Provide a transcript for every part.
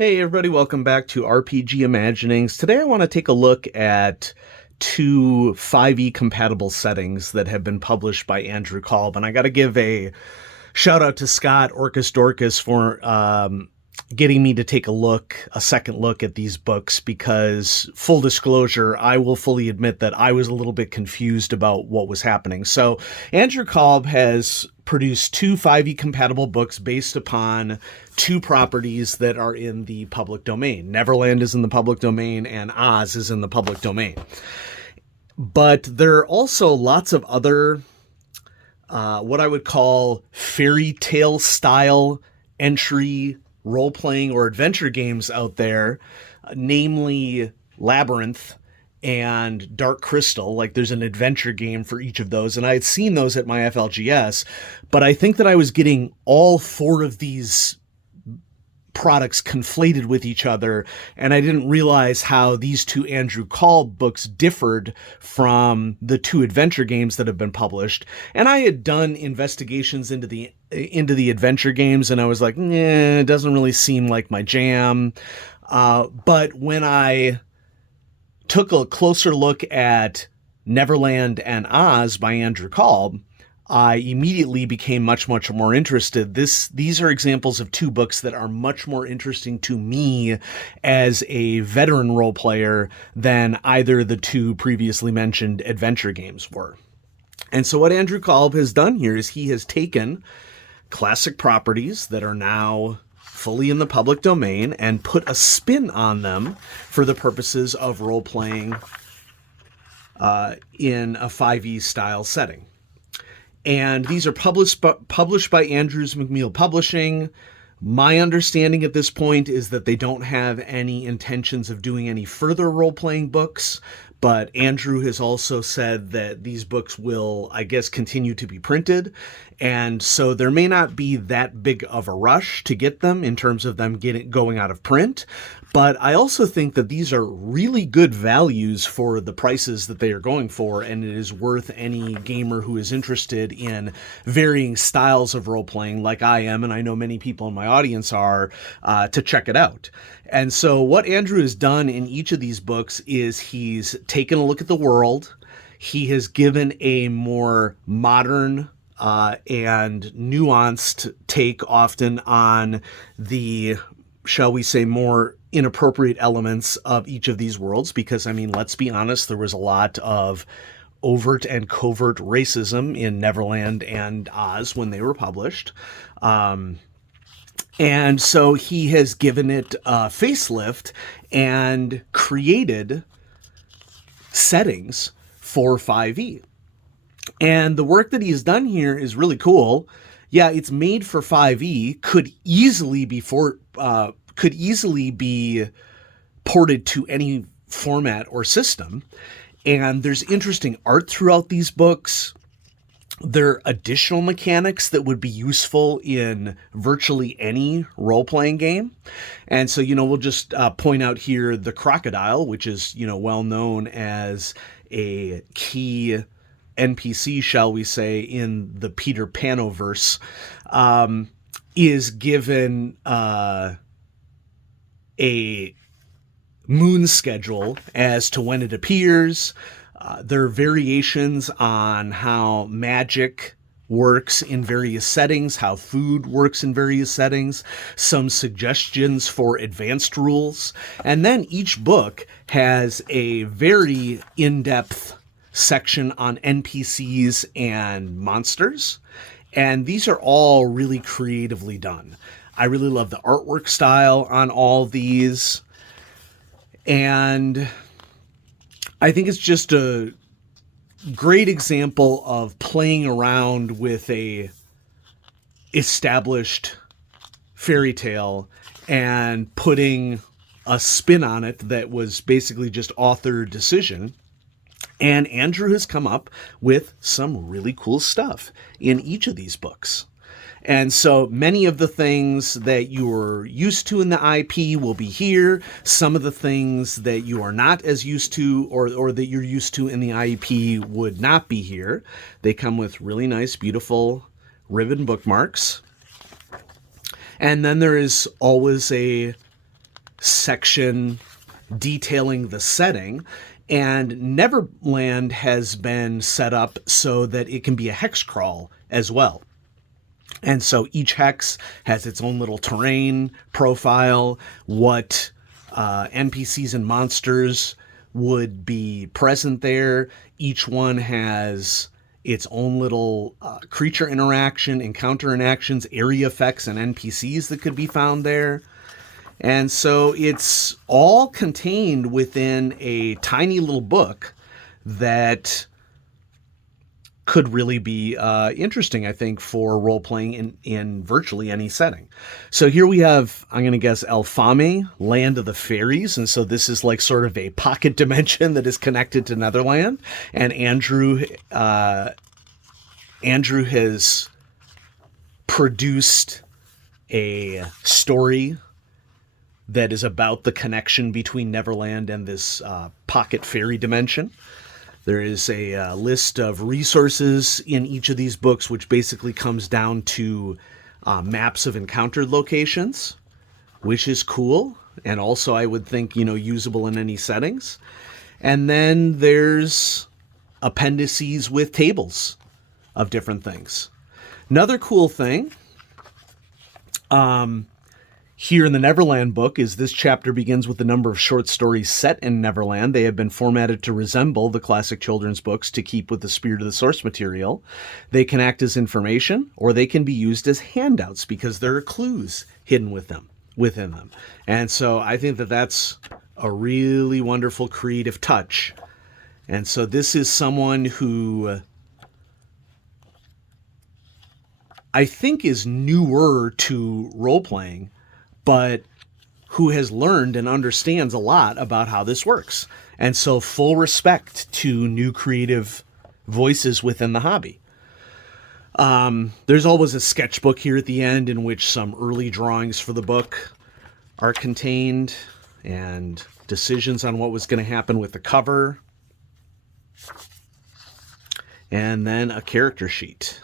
Hey everybody, welcome back to RPG Imaginings. Today I want to take a look at two 5e compatible settings that have been published by Andrew Kolb, and I got to give a shout out to Scott Orcus Dorcas for getting me to take a second look at these books, because full disclosure, I will fully admit that I was a little bit confused about what was happening. So Andrew Kolb has produced two 5e compatible books based upon two properties that are in the public domain. Neverland is in the public domain and Oz is in the public domain. But there are also lots of other what I would call fairy tale style entry role-playing or adventure games out there, namely Labyrinth and Dark Crystal. Like, there's an adventure game for each of those, and I had seen those at my FLGS, but I think that I was getting all four of these products conflated with each other, and I didn't realize how these two Andrew Kolb books differed from the two adventure games that have been published. And I had done investigations into the adventure games, and I was like, it doesn't really seem like my jam. But when I took a closer look at Neverland and Oz by Andrew Kolb, I immediately became much more interested. These are examples of two books that are much more interesting to me as a veteran role player than either the two previously mentioned adventure games were. And so what Andrew Kolb has done here is he has taken classic properties that are now fully in the public domain and put a spin on them for the purposes of role-playing in a 5e style setting. And these are published by Andrews McMeel Publishing. My understanding at this point is that they don't have any intentions of doing any further role-playing books, but Andrew has also said that these books will, I guess, continue to be printed, and so there may not be that big of a rush to get them in terms of them going out of print. But I also think that these are really good values for the prices that they are going for, and it is worth any gamer who is interested in varying styles of role-playing, like I am, and I know many people in my audience are, to check it out. And so what Andrew has done in each of these books is he's taken a look at the world. He has given a more modern and nuanced take often on the, shall we say, more inappropriate elements of each of these worlds, because, I mean, let's be honest, there was a lot of overt and covert racism in Neverland and Oz when they were published. And so he has given it a facelift and created settings for 5e. And the work that he's done here is really cool. Yeah, it's made for 5e, could easily be ported to any format or system. And there's interesting art throughout these books. There are additional mechanics that would be useful in virtually any role-playing game. And so, we'll just point out here the crocodile, which is, well known as a key NPC, shall we say, in the Peter Panoverse, is given a moon schedule as to when it appears. There are variations on how magic works in various settings, how food works in various settings, some suggestions for advanced rules. And then each book has a very in-depth section on NPCs and monsters. And these are all really creatively done. I really love the artwork style on all these. And I think it's just a great example of playing around with a established fairy tale and putting a spin on it that was basically just author decision. And Andrew has come up with some really cool stuff in each of these books. And so many of the things that you're used to in the IP will be here. Some of the things that you are not as used to or that you're used to in the IP would not be here. They come with really nice, beautiful ribbon bookmarks. And then there is always a section detailing the setting. And Neverland has been set up so that it can be a hex crawl as well. And so each hex has its own little terrain profile, what NPCs and monsters would be present there. Each one has its own little creature interaction, encounter interactions, area effects, and NPCs that could be found there. And so it's all contained within a tiny little book that could really be interesting, I think, for role-playing in virtually any setting. So here we have, I'm going to guess, Elfame, Land of the Fairies. And so this is like sort of a pocket dimension that is connected to Netherland. And Andrew has produced a story that is about the connection between Neverland and this pocket fairy dimension. There is a list of resources in each of these books, which basically comes down to maps of encountered locations, which is cool. And also, I would think, usable in any settings. And then there's appendices with tables of different things. Another cool thing here in the Neverland book is this chapter begins with the number of short stories set in Neverland. They have been formatted to resemble the classic children's books to keep with the spirit of the source material. They can act as information, or they can be used as handouts because there are clues hidden within them. And so I think that that's a really wonderful creative touch. And so this is someone who I think is newer to role-playing, but who has learned and understands a lot about how this works. And so full respect to new creative voices within the hobby. There's always a sketchbook here at the end in which some early drawings for the book are contained and decisions on what was going to happen with the cover. And then a character sheet.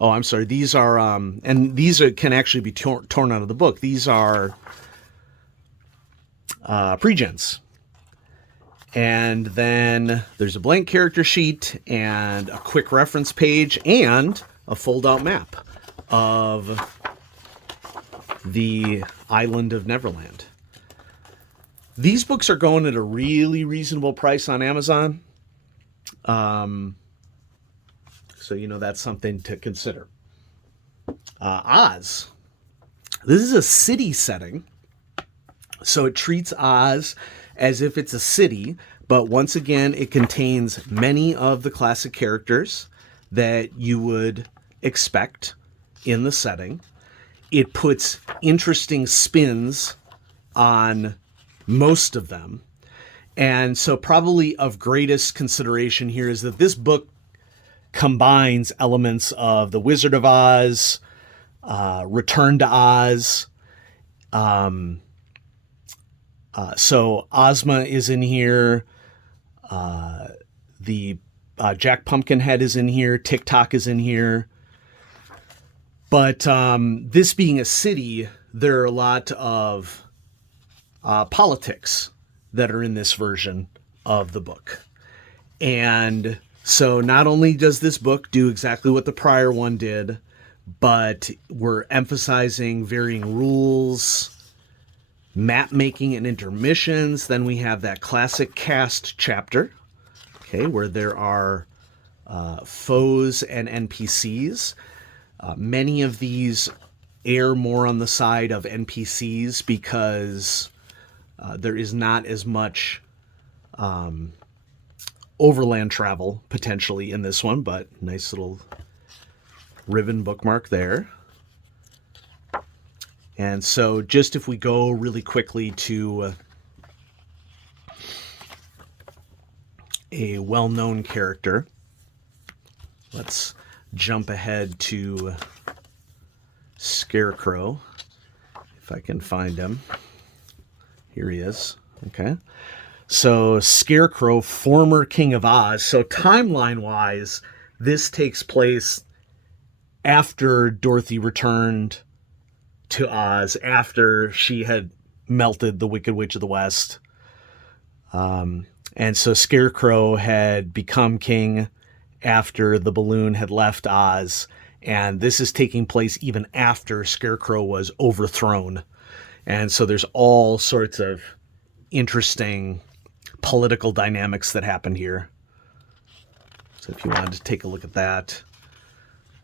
Oh, I'm sorry. These are, and these can actually be torn out of the book. These are pre-gens. And then there's a blank character sheet and a quick reference page and a fold-out map of the island of Neverland. These books are going at a really reasonable price on Amazon. So, that's something to consider. Oz. This is a city setting. So it treats Oz as if it's a city, but once again, it contains many of the classic characters that you would expect in the setting. It puts interesting spins on most of them. And so probably of greatest consideration here is that this book combines elements of The Wizard of Oz, Return to Oz. So Ozma is in here. The Jack Pumpkinhead is in here. TikTok is in here. But this being a city, there are a lot of politics that are in this version of the book. And so not only does this book do exactly what the prior one did, but we're emphasizing varying rules, map making and intermissions. Then we have that classic cast chapter, okay, where there are foes and NPCs. Many of these err more on the side of NPCs because there is not as much overland travel potentially in this one, but nice little ribbon bookmark there. And so just if we go really quickly to a well-known character, let's jump ahead to Scarecrow, if I can find him. Here he is. Okay. So Scarecrow, former King of Oz. So timeline-wise, this takes place after Dorothy returned to Oz, after she had melted the Wicked Witch of the West. And so Scarecrow had become king after the balloon had left Oz. And this is taking place even after Scarecrow was overthrown. And so there's all sorts of interesting political dynamics that happened here. So if you wanted to take a look at that,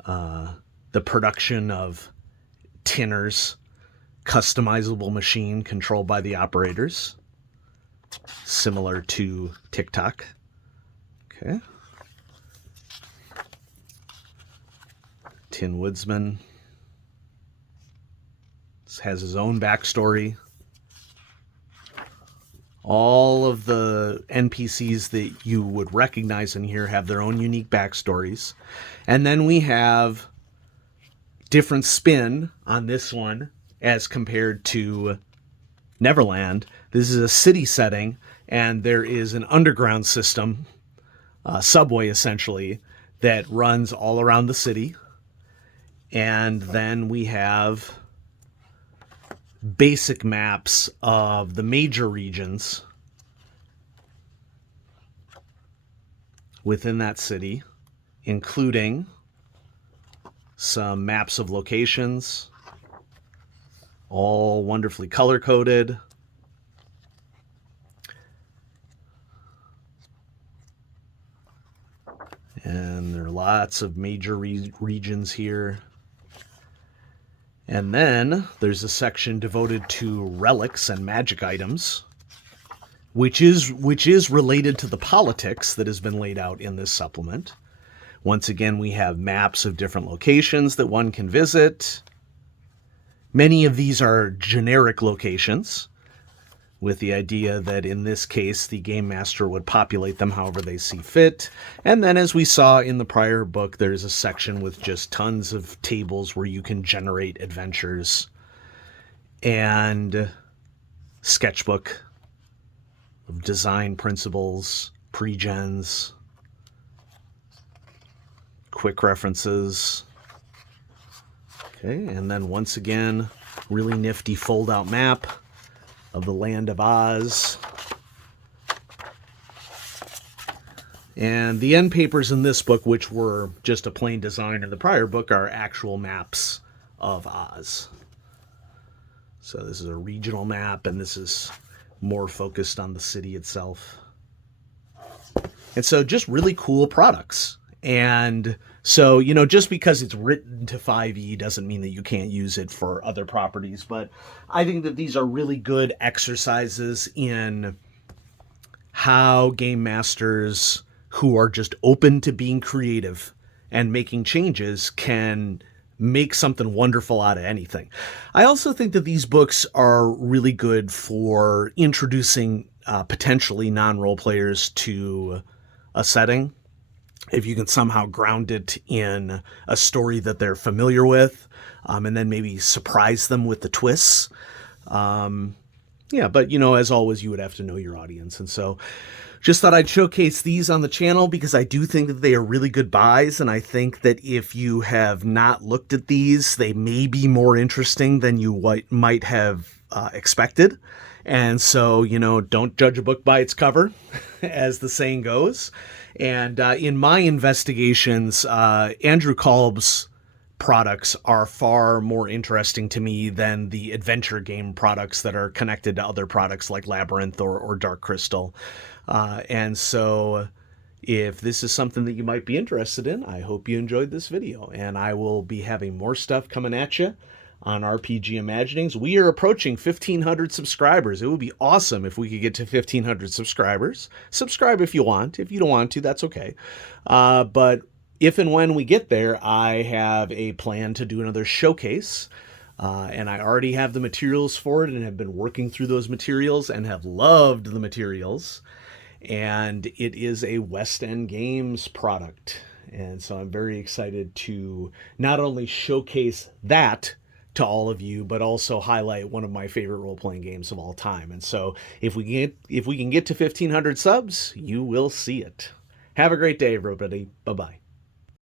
the production of Tinner's customizable machine controlled by the operators, similar to TikTok. Okay. Tin Woodsman has his own backstory. All of the NPCs that you would recognize in here have their own unique backstories. And then we have different spin on this one as compared to Neverland. This is a city setting, and there is an underground system, subway essentially, that runs all around the city. And then we have basic maps of the major regions within that city, including some maps of locations, all wonderfully color-coded. And there are lots of major regions here. And then there's a section devoted to relics and magic items, which is related to the politics that has been laid out in this supplement. Once again, we have maps of different locations that one can visit. Many of these are generic locations, with the idea that in this case, the game master would populate them however they see fit. And then, as we saw in the prior book, there's a section with just tons of tables where you can generate adventures. And sketchbook of design principles, pre-gens, quick references. Okay, and then once again, really nifty fold-out map of the land of Oz. And the end papers in this book, which were just a plain design in the prior book, are actual maps of Oz. So this is a regional map, and this is more focused on the city itself. And so just really cool products. And so, just because it's written to 5e doesn't mean that you can't use it for other properties. But I think that these are really good exercises in how game masters who are just open to being creative and making changes can make something wonderful out of anything. I also think that these books are really good for introducing potentially non-role players to a setting. If you can somehow ground it in a story that they're familiar with, and then maybe surprise them with the twists. But as always, you would have to know your audience. And so just thought I'd showcase these on the channel because I do think that they are really good buys. And I think that if you have not looked at these, they may be more interesting than you might have expected. And so, don't judge a book by its cover, as the saying goes. And in my investigations, Andrew Kolb's products are far more interesting to me than the adventure game products that are connected to other products like Labyrinth or Dark Crystal. And so if this is something that you might be interested in, I hope you enjoyed this video. And I will be having more stuff coming at you on RPG Imaginings. We are approaching 1,500 subscribers. It would be awesome if we could get to 1,500 subscribers. Subscribe if you want. If you don't want to, that's okay. But if and when we get there, I have a plan to do another showcase. And I already have the materials for it and have been working through those materials and have loved the materials. And it is a West End Games product. And so I'm very excited to not only showcase that to all of you, but also highlight one of my favorite role-playing games of all time. And so if we can get to 1,500 subs, you will see it. Have a great day, everybody. Bye-bye.